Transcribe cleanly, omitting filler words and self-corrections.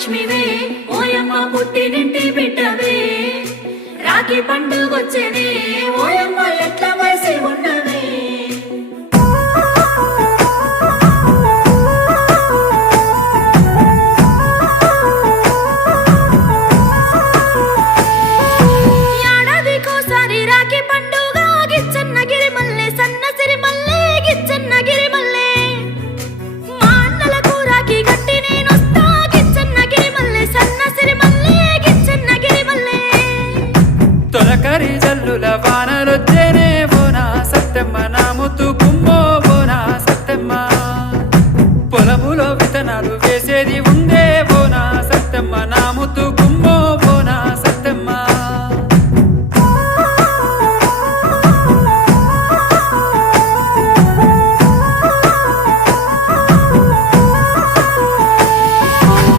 లక్ష్మివే ఓయమ్మ పుట్టినింటి బిడ్డవే రాఖీ పండుగొచ్చెనే ఓయమ్మ ఎట్ల వయసి ఉన్నవే ఏడాదికోసారి రాఖీ పండుగ గిచ్చన్నగిరి మల్లె సన్నసిరి మల్లె గిచ్చన్నగిరి మల్లె మా అన్నలకు రాఖీ గట్టి నేనొస్తా గిచ్చన్నగిరి మల్లె సన్నసిరి మల్లె గిచ్చన్నగిరి మల్లె తొలకరి జల్లుల